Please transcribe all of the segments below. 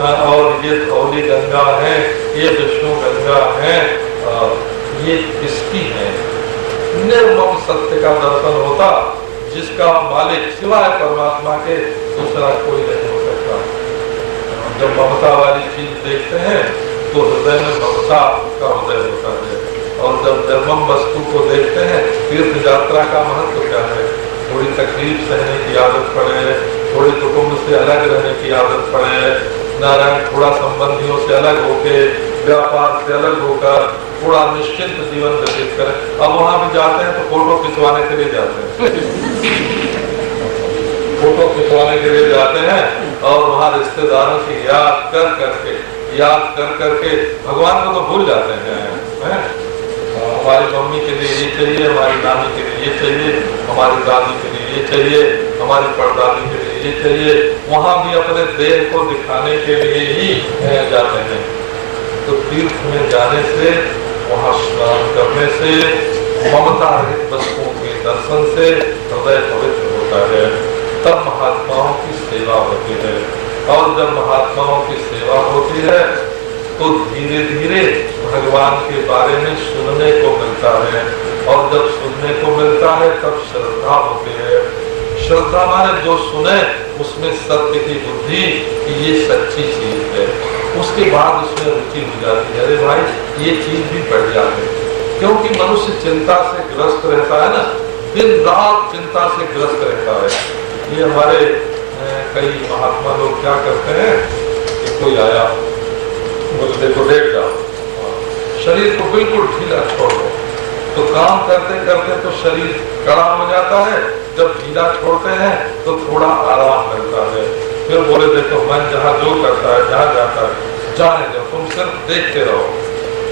और ये धौली गंगा है, ये विष्णु गंगा है, ये किसकी है? निर्मम सत्य का दर्शन होता, जिसका मालिक सिवाय परमात्मा के दूसरा कोई नहीं हो सकता। जब ममता वाली चीज देखते हैं तो हृदय में ममता का उदय होता है, और जब निर्मम वस्तु को देखते हैं, तीर्थ यात्रा का महत्व क्या है? थोड़ी तकलीफ सहने की आदत पड़े, थोड़े कुटुंब से अलग रहने की आदत पड़े, नारायण थोड़ा संबंधियों से अलग होके, व्यापार से अलग होकर थोड़ा निश्चिंत जीवन व्यतीत करें। अब वहां भी जाते हैं तो फोटो खिंचवाने के लिए जाते हैं फोटो खिंचवाने के लिए जाते हैं, और वहाँ रिश्तेदारों की याद कर करके भगवान को तो भूल जाते हैं। हमारी मम्मी के लिए ये चाहिए, हमारी नानी के लिए ये चाहिए, हमारी दादी के लिए ये चाहिए, हमारी परदादी के लिए ये चाहिए। वहाँ भी अपने देह को दिखाने के लिए ही जाते हैं। तो तीर्थ में जाने से, वहाँ स्नान करने से, ममता रहित वस्तुओं के दर्शन से हृदय पवित्र होता है। तब महात्माओं की सेवा होती है, और जब महात्माओं की सेवा होती है तो धीरे धीरे भगवान के बारे में सुनने को मिलता है, और जब सुनने को मिलता है तब श्रद्धा होती है। श्रद्धा माने जो सुने उसमें सत्य की बुद्धि कि ये सच्ची चीज है, उसके बाद उसमें रुचि हो जाती है, अरे भाई ये चीज भी बढ़िया है। क्योंकि मनुष्य चिंता से ग्रस्त रहता है ना, दिन रात चिंता से ग्रस्त रहता है। ये हमारे कई महात्मा लोग क्या करते हैं कि कोई आया, बोले देखो लेट जाओ, शरीर को बिल्कुल ढीला छोड़ दो, तो काम करते करते तो शरीर कड़ा हो जाता है, जब ढीला छोड़ते हैं तो थोड़ा आराम मिलता है। फिर बोले देखो मन जहाँ जो करता है, जहाँ जाता है जाने दो, तुम सिर्फ देखते रहो।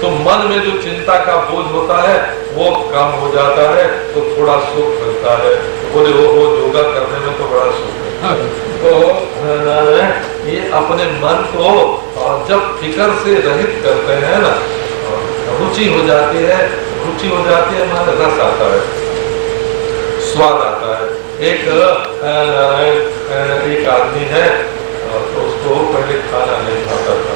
तो मन में जो चिंता का बोझ होता है वो कम हो जाता है, तो थोड़ा सुख मिलता है। तो बोले वो योगा करने में तो बड़ा सुख है। तो ये अपने मन को जब फिक्र से रहित करते हैं ना, रुचि हो जाती है, रुचि हो जाती है माने रस आता है, स्वाद आता है। एक आदमी है, तो उसको पहले खाना नहीं खाता था,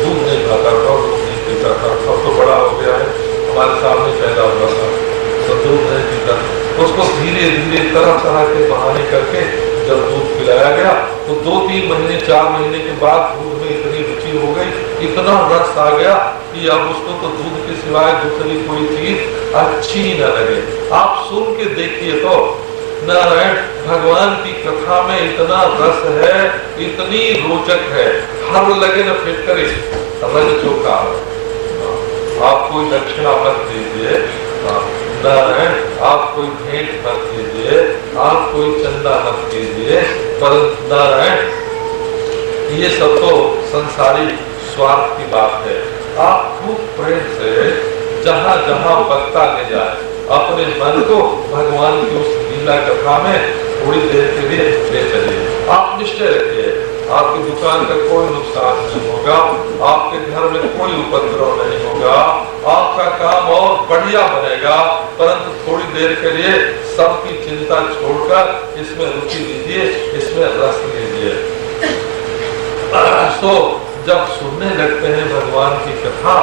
दूध नहीं खाता था, दूध नहीं पीता था। अब तो बड़ा हो गया है, हमारे सामने पैदा हुआ था, तो दूध नहीं पीता। उसको धीरे धीरे तरह तरह के बहाने करके जब दूध पिलाया गया, तो 2-3 महीने 4 महीने के बाद दूध में इतनी रुचि हो गई, इतना रस आ गया कि अब उसको तो दूध के सिवाय दूसरी कोई चीज अच्छी न लगे। आप सुन के देखिए तो नारायण भगवान की कथा में इतना रस है, इतनी रोचक है, हर लगे न फिट करे रंग चौका। आप कोई दक्षिणा मत दीजिए, नारायण आप कोई भेंट मत कीजिए, आप कोई चंदा मत कीजिए, पर नारायण ये सब तो संसारी स्वार्थ की बात है। आप खूब प्रेम से जहाँ जहाँ वक्ता ले जाए, अपने मन को भगवान की उस लीला कथा में थोड़ी देर के लिए ले चलिए। आप निश्चय रखिए, आपकी दुकान का कोई नुकसान नहीं होगा, आपके घर में कोई उपद्रव नहीं होगा, आपका काम और बढ़िया बनेगा। परंतु थोड़ी देर के लिए सबकी चिंता छोड़कर इसमें रुचि लीजिए, इसमें रस लीजिए। तो जब सुनने लगते हैं भगवान की कथा,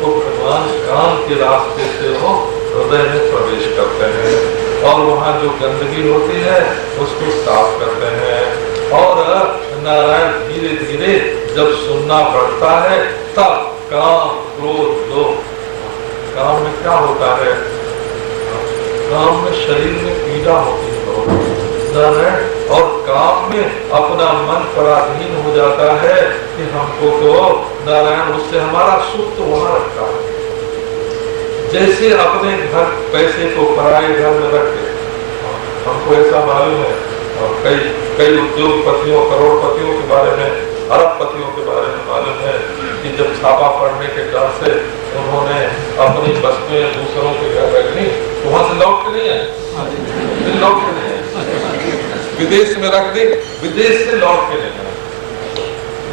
तो भगवान काम के रास्ते से वो हृदय में प्रवेश करते हैं, और वहाँ जो गंदगी होती है उसको साफ करते हैं। और नारायण धीरे धीरे जब सुनना बढ़ता है, तब काम क्रोध लोभ, काम में क्या होता है, काम में शरीर में पीड़ा होती है नारायण, और काम में अपना मन पराधीन हो जाता है कि हमको तो नारायण उससे हमारा सुख तो वहाँ रखता है। जैसे अपने घर पैसे को पराये घर में रखते, हमको ऐसा मालूम है, और कई उद्योगपतियों करोड़पतियों के बारे में, अरबपतियों के बारे में मालूम है कि जब छापा पड़ने के डर से उन्होंने अपनी वस्तुएं दूसरों के घर रख ली, तो वहां से लौट के नहीं है, लौट के नहीं है, विदेश में रख दी, विदेश से लौट के नहीं है।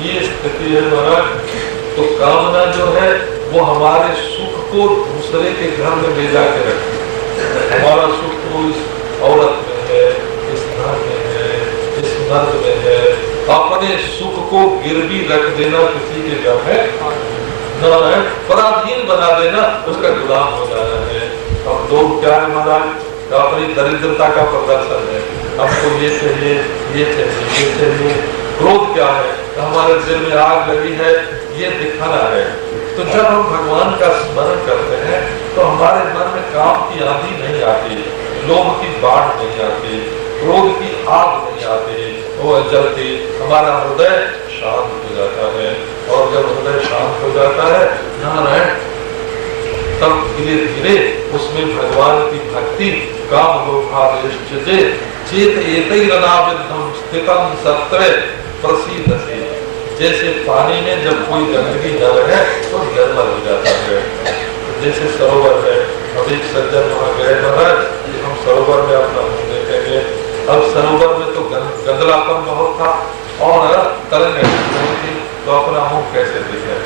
ये स्थिति है महाराज। तो कामना जो है वो हमारे सुख को दूसरे के घर में ले जाके रखती। हमारा सुख तो इस औरत में है, इस घर में है, इस मर्द में है, अपने सुख को गिरवी रख देना किसी के घर में न, पराधीन बना देना, उसका गुलाम हो जाना है। अब लोग क्या है महाराज, अपनी दरिद्रता का प्रदर्शन है, हमको ये चाहिए, ये चाहिए, ये चाहिए। क्रोध क्या है, हमारे दिल में आग लगी है, ये दिखाना है। तो जब हम भगवान का स्मरण करते हैं तो हमारे मन में काम की आंधी नहीं आती, लोभ की बाढ़ नहीं आती, क्रोध की आग नहीं आती, वो जलती, हमारा हृदय शांत हो जाता है। और जब हृदय शांत हो जाता है नारायण, तब धीरे धीरे उसमें भगवान की भक्ति काम लोभादेश चेत एतैरनाविद्धं स्थितं सत्रे प्रसीदति। जैसे पानी में जब कोई गंदगी न रहे तो निर्मल हो जाता है। जैसे सरोवर है, अब एक सज्जन वहाँ गए महाराज, हम सरोवर में अपना मुँह देखेंगे। अब सरोवर में तो गंदलापन बहुत था और तरंगें थी, तो अपना मुँह कैसे दिखे।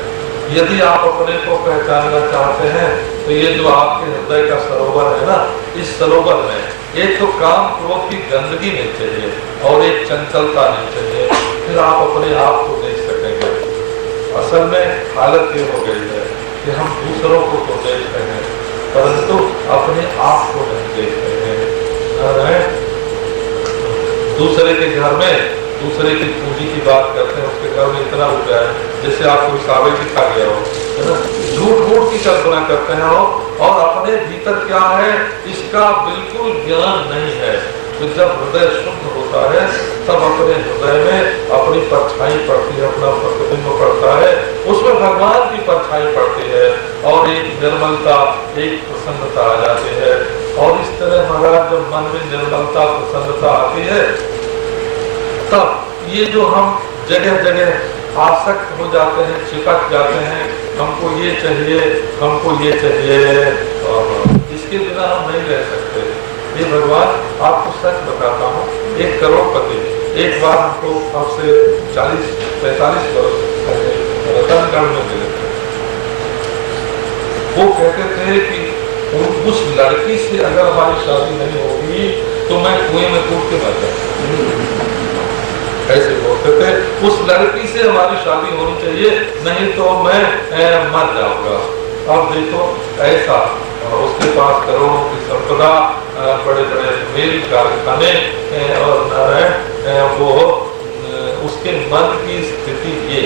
यदि आप अपने को पहचानना चाहते हैं तो ये जो आपके हृदय का सरोवर है ना, इस सरोवर में एक तो काम क्रोध की गंदगी नहीं चाहिए और एक चंचलता नहीं चाहिए, फिर आप अपने आप को देख सकेंगे। असल में हालत ये हो गई है कि हम दूसरों को तो देखते हैं परंतु अपने आप को नहीं देखते हैं। दूसरे के घर में दूसरे की पूंजी की बात करते हैं, उसके घर में इतना रुपया है, जैसे आप कोई कागज दिखा गया हो, है ना, झूठ मूठ की कल्पना करते हैं और अपने भीतर क्या है इसका बिल्कुल ज्ञान नहीं है। तो जब हृदय शुद्ध होता है तब अपने हृदय में अपनी परछाई पड़ती है, अपना प्रतिबिंब पड़ता है, उसमें भगवान की परछाई पड़ती है और एक निर्मलता, एक प्रसन्नता आ जाती है। और इस तरह महाराज जब मन में निर्मलता प्रसन्नता आती है तब ये जो हम जगह जगह आसक्त हो जाते हैं, चिपक जाते हैं, हमको ये चाहिए, हमको ये चाहिए, और इसके बिना हम नहीं रह सकते। ये भगवान आपको सच बताता हूँ, एक करोड़पति एक बार हमको आपसे 40-45 वर्ष रतनगढ़ में मिले थे। वो कहते थे कि उस लड़की से अगर हमारी शादी नहीं होगी तो मैं कुएं में कूद के मर जाऊंगा। ऐसे बोलते थे, उस लड़की से हमारी शादी होनी चाहिए, नहीं तो मैं मर जाऊंगा। अब देखो ऐसा, उसके पास करोड़ों की संपदा, बड़े बड़े मेल कारखाने और नारायण, वो उसके मन की स्थिति ये,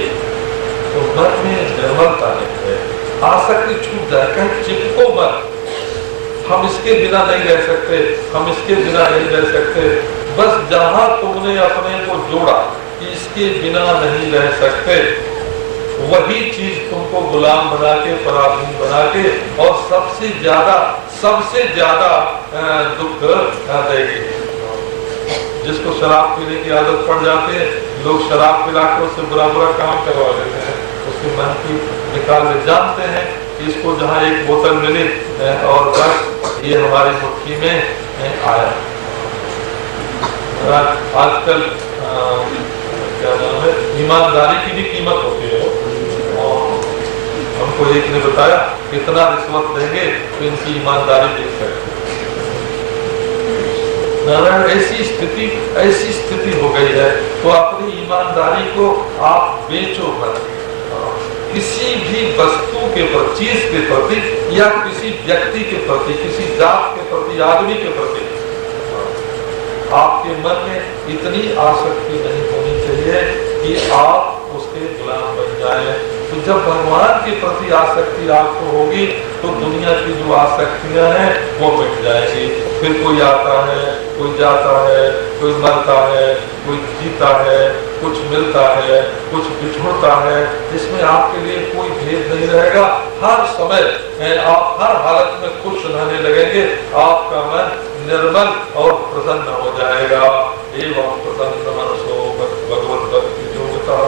तो मन में निर्मलता नहीं है, आसक्ति छूट जाए, कहीं चिपको मत, हम इसके बिना नहीं रह सकते, हम इसके बिना नहीं रह सकते। बस जहां तुमने अपने को जोड़ा कि इसके बिना नहीं रह सकते, वही चीज तुमको गुलाम बना के, पराधीन बना के और सबसे ज्यादा दुख देगी। जिसको शराब पीने की आदत पड़ जाती है, लोग शराब पिलाकर उससे बुरा काम करवा देते हैं, उसके मन की निकाल ले, जानते हैं कि इसको जहाँ एक बोतल मिली और बस ये हमारी मुट्ठी में आया। आजकल क्या नाम है, ईमानदारी की भी कीमत होती है। और हमको एक ने बताया कितना रिश्वत देंगे तो इनकी ईमानदारी देख सकते। नारायण ऐसी स्थिति हो गई है, तो अपनी ईमानदारी को आप बेचो मत। किसी भी वस्तु के प्रति, चीज के प्रति या किसी व्यक्ति के प्रति, किसी जात के प्रति, आदमी के प्रति आपके मन में इतनी आसक्ति नहीं होनी चाहिए कि आप उसके गुलाम बन जाएं। तो जब भगवान के प्रति आसक्ति आपको होगी तो दुनिया की जो आसक्तियां हैं वो मिट जाएगी। फिर कोई आता है, कोई जाता है, कोई मरता है, कोई जीता है, कुछ मिलता है, कुछ बिछुड़ता है, इसमें आपके लिए कोई भेद नहीं रहेगा। हर समय आप हर हालत में खुश रहने लगेंगे, आपका मन निर्मल और प्रसन्न हो जाएगा। एवं प्रसन्न मनसो भगवत भक्ति योगिता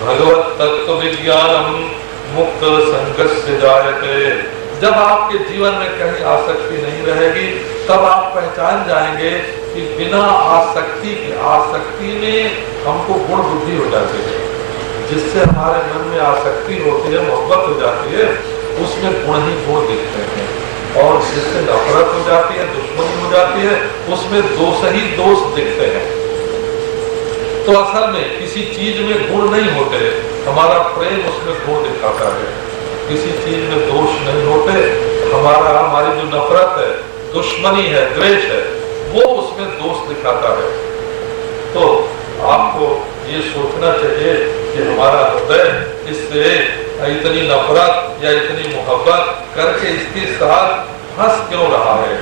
भगवत तत्व विज्ञानम मुक्त संगस्य जायते। जब आपके जीवन में कहीं आसक्ति नहीं रहेगी तब आप पहचान जाएंगे कि बिना आसक्ति में हमको गुण बुद्धि हो जाती है। जिससे हमारे मन में आसक्ति होती है, मोहब्बत हो जाती है, उसमें गुण ही गुण दिखते हैं। और जिससे नफरत हो जाती है, दुश्मनी हो जाती है, उसमें दोष ही दोष दिखते हैं। तो असल में किसी चीज में गुण नहीं होते, हमारा प्रेम उसमें गुण दिखाता है। किसी चीज में दोष नहीं होते, हमारी जो नफरत है, दुश्मनी है, द्वेष है, वो उसमें दोष दिखाता है। तो आपको ये सोचना चाहिए कि हमारा हृदय इससे इतनी नफरत या इतनी मोहब्बत करके इसके साथ फंस क्यों रहा है।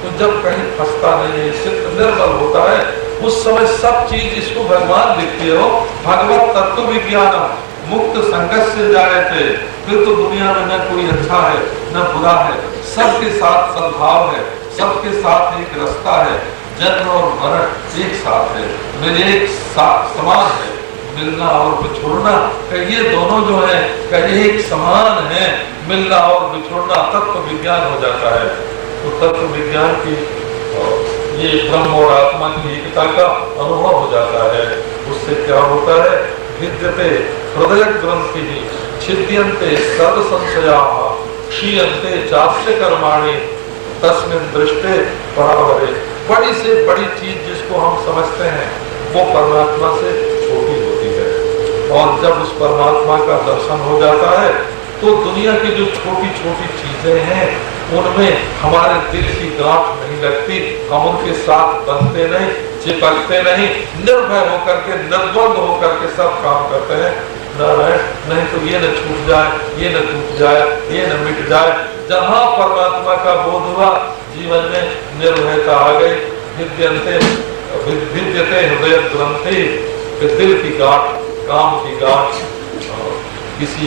तो जब कहीं फंसता नहीं है, चित्त निर्मल होता है, उस समय सब चीज इसको भगवान दिखती हो। भगवत तत्व विज्ञान मुक्त संघर्ष से जा रहे थे, फिर तो दुनिया में न कोई अच्छा है न बुरा है, सबके साथ सद्भाव है, सबके साथ एक रास्ता है, जन्म और मरण एक साथ है, मेरे एक साथ समान है, मिलना और बिछोड़ना ये दोनों जो है एक समान है, मिलना और बिछोड़ना तत्व विज्ञान हो जाता है। तो तत्व विज्ञान की ये ब्रह्म और आत्मा की एकता का अनुभव हो जाता है। उससे क्या होता है, विद्यते हृदय ग्रंथि छिद्यन्ते सर्व संशयाः क्षीयन्ते चास्य कर्माणि तस्मिन् दृष्टे परावरे। बड़ी से बड़ी चीज जिसको हम समझते हैं वो परमात्मा से छोटी होती है, और जब उस परमात्मा का दर्शन हो जाता है तो दुनिया की जो छोटी छोटी चीजें हैं उनमें हमारे दिल की गांठ नहीं लगती, हम उनके साथ बंधते नहीं, चिपकते नहीं, निर्भय होकर के, निर्द्वंद होकर के सब काम करते हैं। नहीं तो ये न छूट जाए, ये न टूट जाए, ये न मिट जाए। जहाँ परमात्मा का बोध हुआ, जीवन में निर्भयता आ गई। विद्यते हृदय ग्रंथि, दिल की गांठ, काम की गांठ, किसी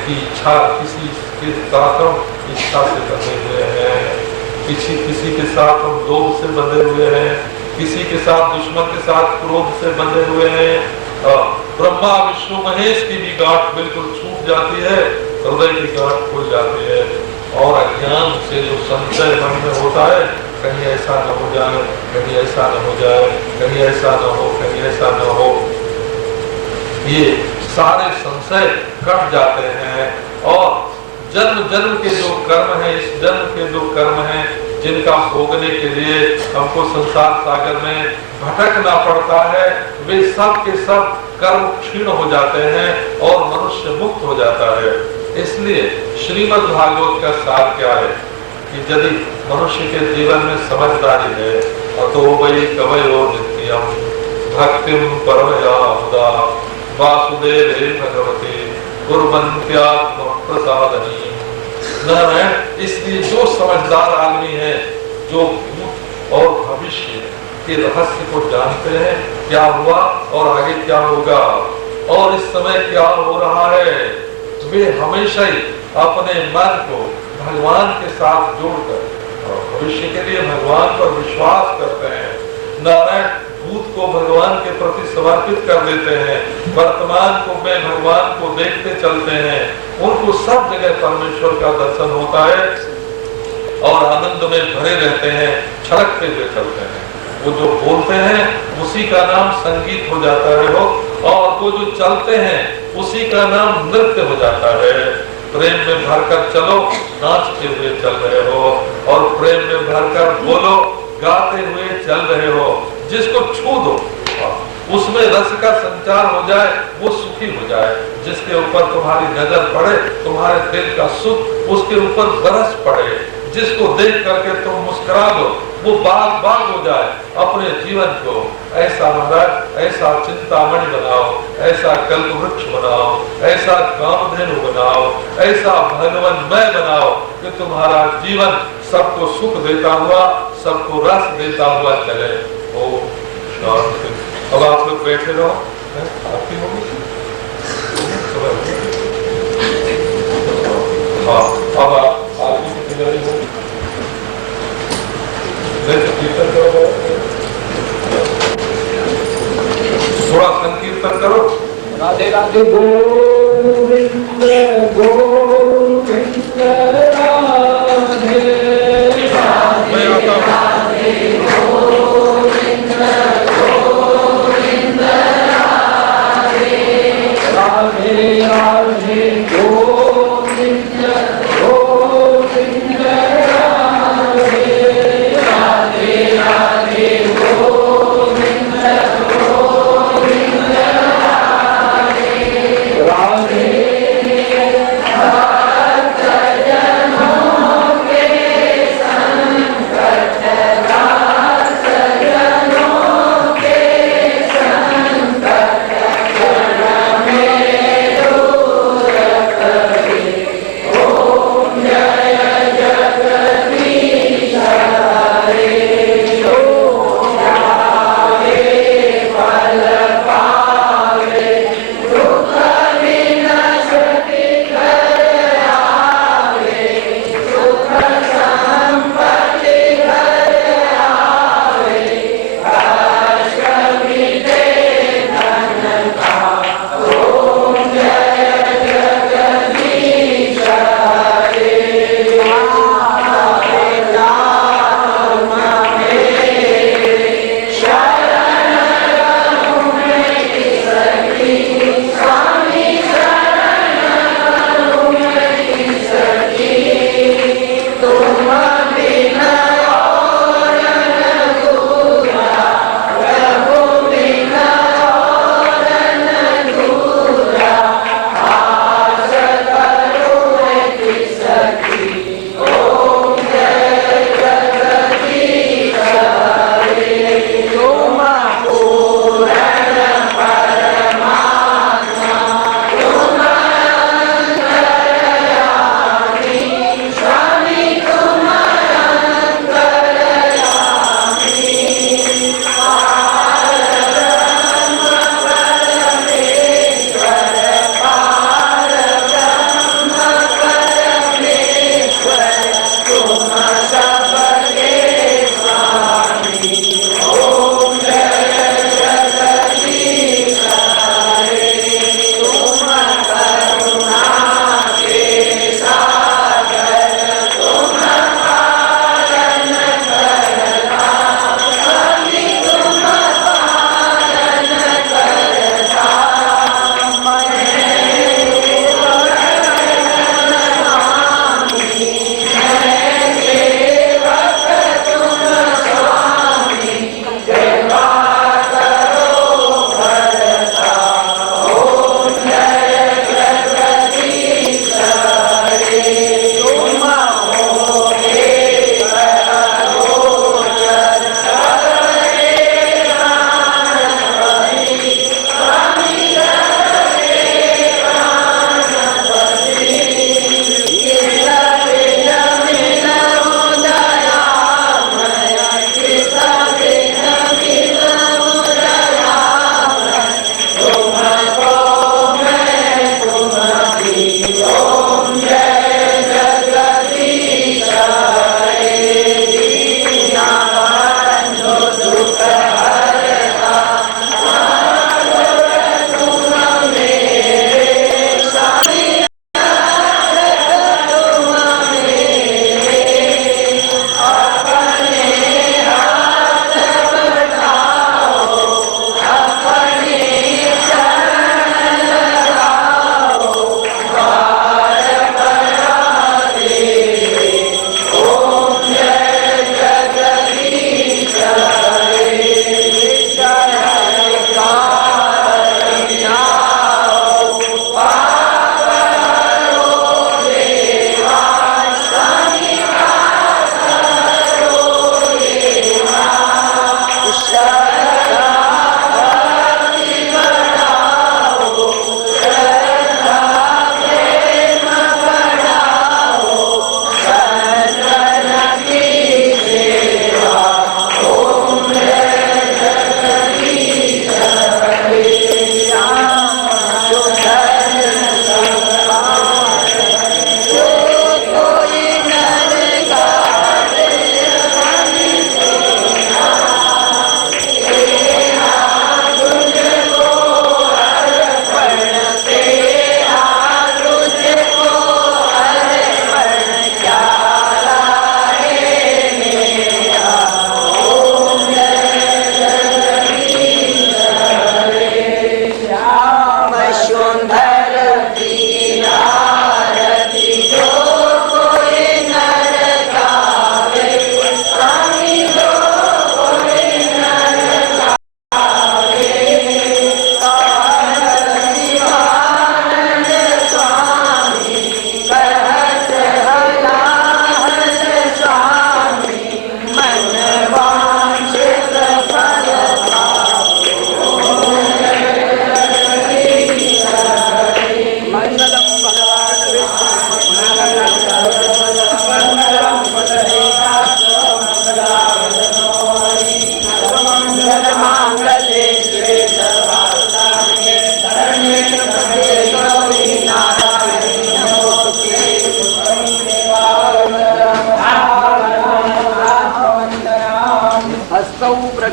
की इच्छा, किसी के साथ हम इच्छा से बंधे हुए हैं, किसी के साथ हम लोभ से बंधे हुए हैं, किसी के साथ दुश्मन के साथ क्रोध से बंधे हुए हैं। ब्रह्मा विष्णु महेश की भी गांठ बिल्कुल छूट जाती है, हृदय की गांठ खुल जाती है। और अज्ञान से जो संशय मन में होता है, कहीं ऐसा न हो जाए, कहीं ऐसा न हो जाए, कहीं ऐसा न हो, कहीं ऐसा न हो, ये सारे संशय कट जाते हैं। और जन्म जन्म के जो कर्म है, इस जन्म के जो कर्म है जिनका भोगने के लिए हमको संसार सागर में भटकना पड़ता है, वे सब के सब कर्म क्षीण हो जाते हैं और मनुष्य मुक्त हो जाता है। इसलिए श्रीमद् भागवत का सार क्या है कि यदि मनुष्य के जीवन में समझदारी है, तो वही कवयो नित्यम भक्तिम परमया मुदा वासुदेवे भगवते कुर्वन्त्यात्म प्रसादनी। इसलिए जो समझदार आदमी है, जो भूत और भविष्य के रहस्य को जानते हैं, क्या हुआ और आगे क्या होगा और इस समय क्या हो रहा है, वे हमेशा ही अपने मन को भगवान के साथ जोड़कर भविष्य के लिए भगवान पर विश्वास करते हैं। नारायण भूत को भगवान के प्रति समर्पित कर देते हैं, वर्तमान को में भगवान को देखते चलते हैं, उनको सब जगह परमेश्वर का दर्शन होता है और आनंद में भरे रहते हैं, छलकते हुए चलते हैं। वो जो बोलते हैं उसी का नाम संगीत हो जाता है हो, और वो जो चलते हैं उसी का नाम नृत्य हो जाता है। प्रेम में भरकर चलो, नाचते हुए चल रहे हो, और प्रेम में भरकर बोलो, गाते हुए चल रहे हो। जिसको छू दो, उसमें रस का संचार हो जाए, वो सुखी हो जाए। जिसके ऊपर तुम्हारी नजर पड़े, तुम्हारे दिल का सुख उसके ऊपर बरस पड़े। जिसको देख करके तुम मुस्कुरा दो, वो बाग बाग हो जाए। अपने जीवन को ऐसा महाराज, ऐसा चिंतामणि बनाओ, ऐसा कल्प वृक्ष बनाओ, ऐसा कामधेनु बनाओ, ऐसा भगवानमय बनाओ कि तुम्हारा जीवन सबको सुख देता हुआ, सबको रस देता हुआ चले। ओ शांति। अब आप लोग बैठे रहो, आपकी होगी। हाँ, अब आपकी कितनी बारी होगी? कीर्तन करो, थोड़ा संकीर्तन करो। राधे राधे गोविंद गोविंद राधे राधे राधे गोविंद गोविंद राधे राधे राधे गोविंद गोविंद राधे राधे राधे गोविंद गोविंद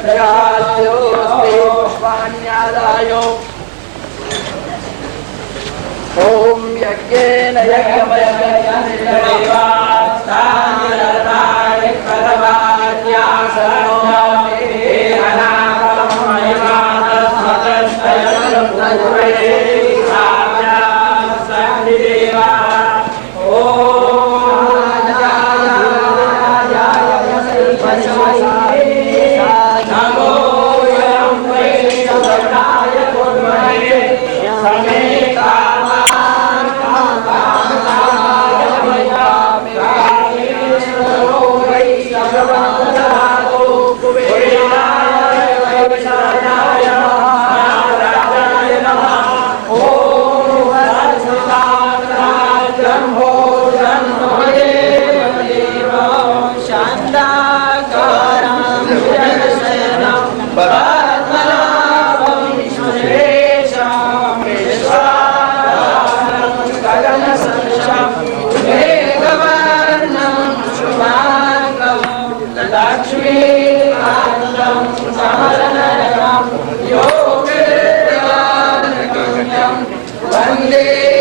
प्रकाशोऽस्ति पुष्पाण्यादाय ॐ यज्ञेन यज्ञमयज्ञदेवास्तानिरतानि प्रथमान्यासनोऽपि अनामयमानस्मतस्तयस्तपुरे साम्यासन्निदेवा Vande